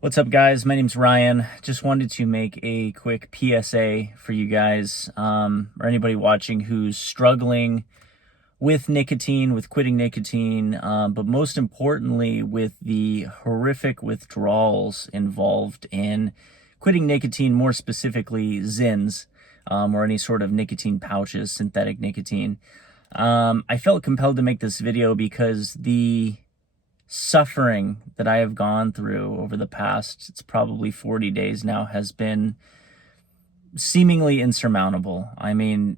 What's up, guys? My name's Ryan. Just wanted to make a quick PSA for you guys, or anybody watching who's struggling with nicotine, with quitting nicotine, but most importantly, with the horrific withdrawals involved in quitting nicotine, more specifically ZYNs, or any sort of nicotine pouches, synthetic nicotine. I felt compelled to make this video because the suffering that I have gone through over the past, it's probably 40 days now, has been seemingly insurmountable. I mean,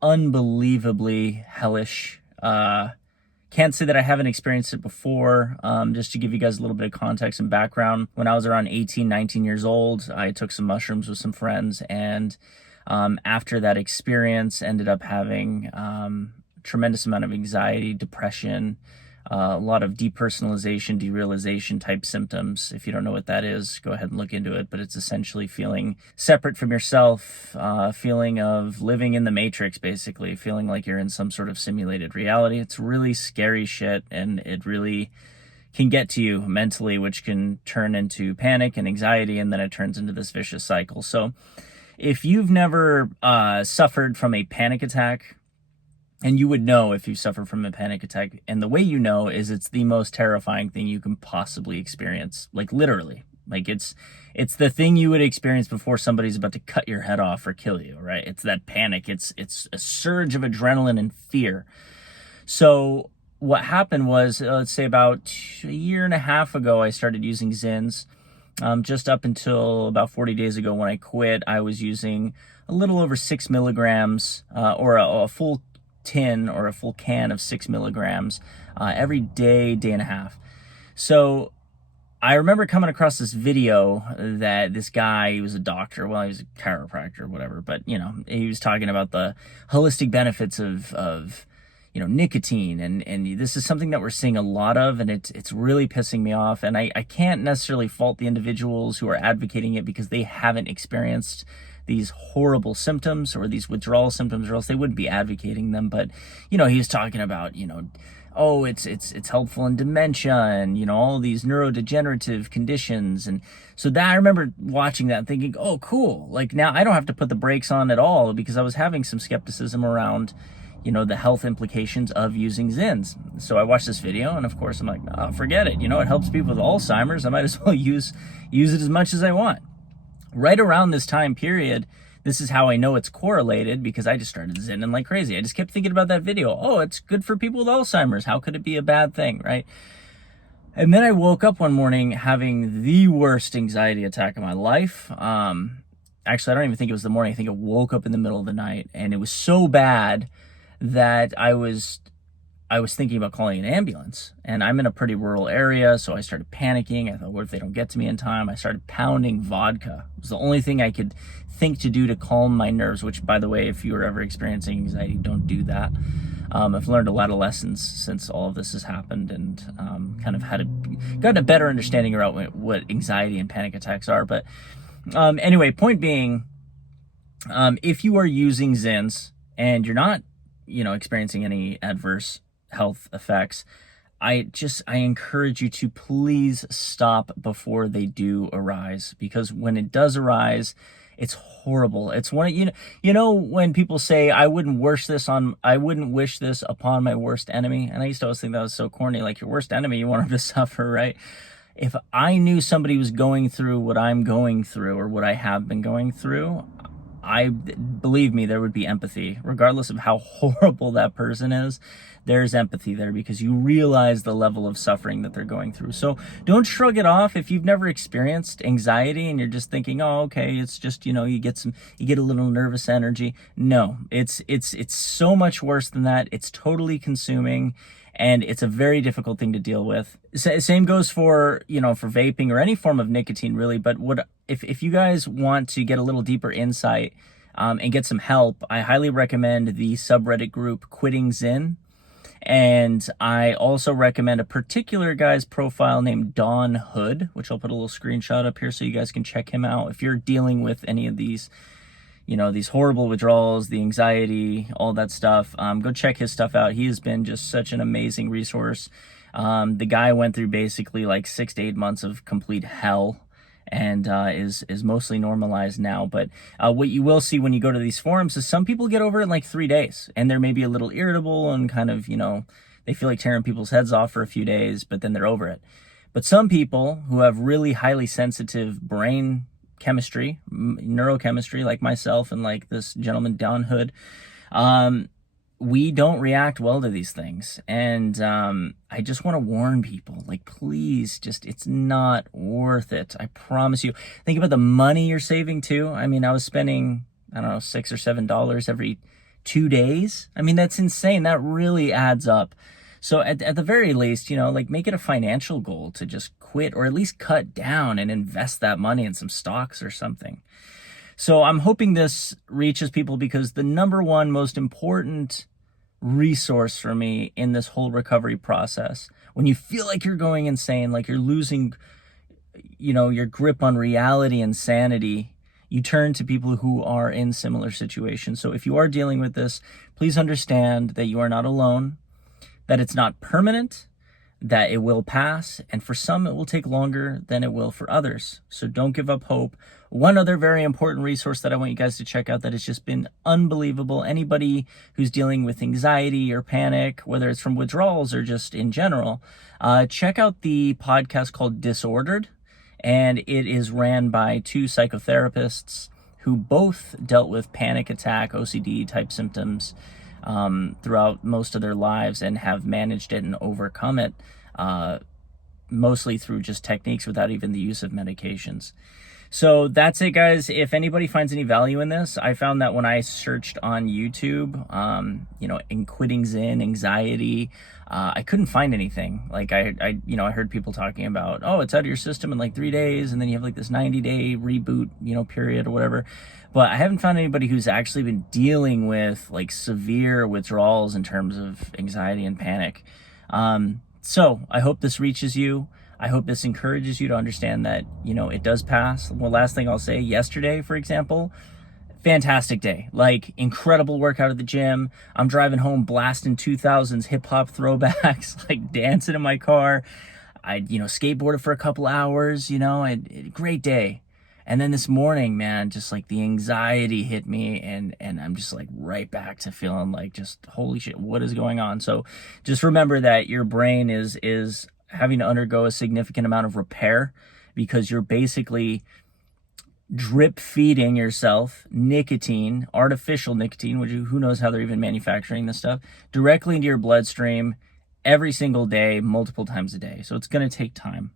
unbelievably hellish. Can't say that I haven't experienced it before. Just to give you guys a little bit of context and background, when I was around 18, 19 years old, I took some mushrooms with some friends, and after that experience, ended up having tremendous amount of anxiety, depression, a lot of depersonalization, derealization type symptoms. If you don't know what that is, go ahead and look into it. But it's essentially feeling separate from yourself, feeling of living in the matrix, basically, feeling like you're in some sort of simulated reality. It's really scary shit, and it really can get to you mentally, which can turn into panic and anxiety, and then it turns into this vicious cycle. So if you've never suffered from a panic attack, and you would know if you suffer from a panic attack, and the way you know is it's the most terrifying thing you can possibly experience. Like, literally. Like, it's the thing you would experience before somebody's about to cut your head off or kill you, right? It's that panic. It's a surge of adrenaline and fear. So what happened was, let's say about a year and a half ago, I started using ZYNs. Just up until about 40 days ago when I quit, I was using a little over 6 milligrams, or a full tin or a full can of 6 milligrams every day, day and a half. So I remember coming across this video that this guy, he was a doctor, well, he was a chiropractor, whatever, but, you know, he was talking about the holistic benefits of nicotine, and this is something that we're seeing a lot of, and it's really pissing me off. And I can't necessarily fault the individuals who are advocating it because they haven't experienced these horrible symptoms or these withdrawal symptoms, or else they wouldn't be advocating them. But, he was talking about, oh, it's helpful in dementia and, all these neurodegenerative conditions. And so that, I remember watching that and thinking, oh, cool. Like, now I don't have to put the brakes on at all, because I was having some skepticism around, the health implications of using ZYNs. So I watched this video, and of course I'm like, oh, forget it. It helps people with Alzheimer's. I might as well use it as much as I want. Right around this time period, this is how I know it's correlated, because I just started ZYNing like crazy. I just kept thinking about that video. Oh, it's good for people with Alzheimer's. How could it be a bad thing, right? And then I woke up one morning having the worst anxiety attack of my life. Actually, I don't even think it was the morning. I think I woke up in the middle of the night, and it was so bad that I was thinking about calling an ambulance. And I'm in a pretty rural area, so I started panicking. I thought, what if they don't get to me in time? I started pounding vodka. It was the only thing I could think to do to calm my nerves, which, by the way, if you're ever experiencing anxiety, don't do that. I've learned a lot of lessons since all of this has happened, and kind of gotten a better understanding around what anxiety and panic attacks are. But anyway, point being, if you are using ZYNs and you're not, experiencing any adverse health effects, I encourage you to please stop before they do arise, because when it does arise, it's horrible. It's one of, when people say, I wouldn't wish this upon my worst enemy. And I used to always think that was so corny. Like, your worst enemy, you want them to suffer, right? If I knew somebody was going through what I'm going through, or what I have been going through, believe me, there would be empathy. Regardless of how horrible that person is, there's empathy there, because you realize the level of suffering that they're going through. So don't shrug it off if you've never experienced anxiety and you're just thinking, oh, okay, it's just, you get a little nervous energy. No, it's so much worse than that. It's totally consuming, and it's a very difficult thing to deal with. Same goes for, for vaping or any form of nicotine, really. But if you guys want to get a little deeper insight and get some help, I highly recommend the subreddit group Quitting ZYN. And I also recommend a particular guy's profile named Don Hood, which I'll put a little screenshot up here so you guys can check him out. If you're dealing with any of these, these horrible withdrawals, the anxiety, all that stuff, go check his stuff out. He has been just such an amazing resource. The guy went through basically like 6 to 8 months of complete hell, and is mostly normalized now. But what you will see when you go to these forums is some people get over it in like 3 days, and they're maybe a little irritable and kind of, they feel like tearing people's heads off for a few days, but then they're over it. But some people who have really highly sensitive brain chemistry, neurochemistry, like myself and like this gentleman Don Hood, we don't react well to these things. And I just want to warn people, like, please, it's not worth it. I promise you. Think about the money you're saving too. I mean, I was spending, I don't know, $6 or $7 every 2 days. I mean, that's insane. That really adds up. So at the very least, like, make it a financial goal to just quit, or at least cut down and invest that money in some stocks or something. So I'm hoping this reaches people, because the number one most important resource for me in this whole recovery process, when you feel like you're going insane, like you're losing, your grip on reality and sanity, you turn to people who are in similar situations. So if you are dealing with this, please understand that you are not alone, that it's not permanent, that it will pass, and for some it will take longer than it will for others. So don't give up hope. One other very important resource that I want you guys to check out that has just been unbelievable, anybody who's dealing with anxiety or panic, whether it's from withdrawals or just in general, check out the podcast called Disordered, and it is ran by 2 psychotherapists who both dealt with panic attack, OCD type symptoms throughout most of their lives, and have managed it and overcome it, mostly through just techniques without even the use of medications. So that's it, guys. If anybody finds any value in this, I found that when I searched on YouTube, in quitting ZYN, anxiety, I couldn't find anything. Like I heard people talking about, oh, it's out of your system in like 3 days, and then you have like this 90-day reboot, period or whatever. But I haven't found anybody who's actually been dealing with like severe withdrawals in terms of anxiety and panic. So I hope this reaches you. I hope this encourages you to understand that, it does pass. Well, last thing I'll say, yesterday, for example, fantastic day, like incredible workout at the gym. I'm driving home blasting 2000s hip hop throwbacks, like dancing in my car. I, skateboarded for a couple hours, and great day. And then this morning, man, just like the anxiety hit me, and I'm just like right back to feeling like just holy shit, what is going on? So just remember that your brain is having to undergo a significant amount of repair, because you're basically drip feeding yourself nicotine, artificial nicotine, which who knows how they're even manufacturing this stuff, directly into your bloodstream every single day, multiple times a day. So it's going to take time.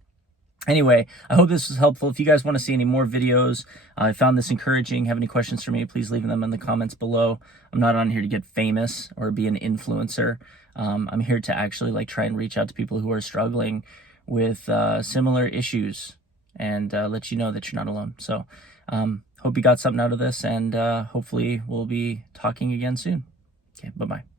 Anyway, I hope this was helpful. If you guys want to see any more videos, I found this encouraging, have any questions for me, please leave them in the comments below. I'm not on here to get famous or be an influencer. I'm here to actually try and reach out to people who are struggling with similar issues, and let you know that you're not alone. So hope you got something out of this, and hopefully we'll be talking again soon. Okay, bye-bye.